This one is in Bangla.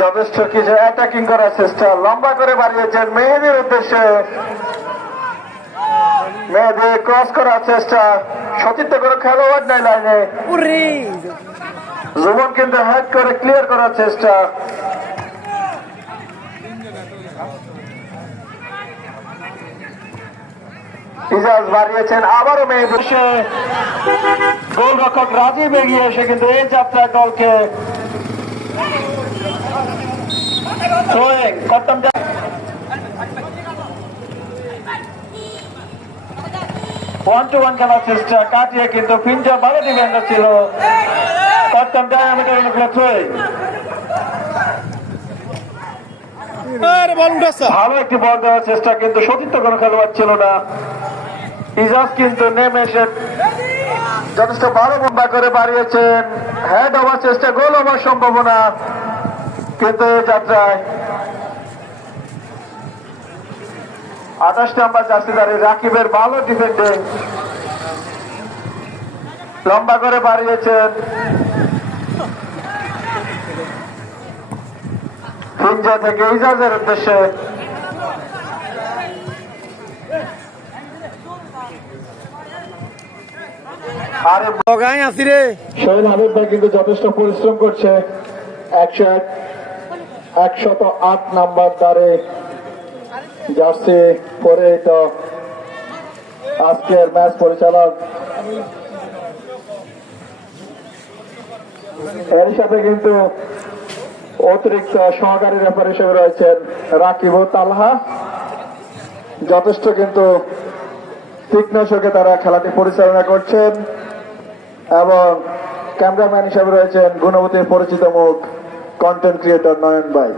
যথেষ্ট কিছু অ্যাটাকিং করার চেষ্টা, লম্বা করে বাড়িয়েছেন মেহেদির উদ্দেশ্যে। মেহেদি ক্রস করার চেষ্টা, সতীর্থ করে খেলোয়াড় নাই লাইনে। জুবন কিন্তু হেড করে ক্লিয়ার করার চেষ্টা। ইজাজ বাড়িয়েছেন, আবারও মেহেদি। গোলরক্ষক রাজীব এগিয়ে এসে কিন্তু এই যাত্রার দলকে ওয়ান টু ওয়ান খেলার চেষ্টা, কাটিয়ে কিন্তু পিঞ্জা ভালো ডিফেন্ডার ছিল। কট্টম ডায়ামিটার থ্রোয়িং, ভালো একটি বল দেওয়ার চেষ্টা, কিন্তু সতীর্থ কোনো খেলোয়াড় ছিল না। ইজাজ কিন্তু নেমে এসে যথেষ্ট ভালো লম্বা করে বাড়িয়েছেন, হেড হওয়ার চেষ্টা, গোল হওয়ার সম্ভাবনা, কিন্তু এই যাত্রায় 28 নম্বর জার্সিধারী রাকিবের ভালো ডিফেন্ডিং, লম্বা করে বাড়িয়েছেন। পিঞ্জা থেকে ইজাজের উদ্দেশ্যে সোহেল হাবিব ভাই কিন্তু যথেষ্ট পরিশ্রম করছে। 108 নাম্বার দ্বারে জার্সি পরে তো আজকের ম্যাচ পরিচালক। এর সাথে কিন্তু অতিরিক্ত সহকারী রেফারি হিসেবে রয়েছেন রাকিব ও তালহা। যথেষ্ট কিন্তু তীক্ষ্ণ চোখে তারা খেলাটি পরিচালনা করছেন, এবং ক্যামেরাম্যান হিসেবে রয়েছেন গুণবতী পরিচিত মুখ কন্টেন্ট ক্রিয়েটর নয়ন ভাই।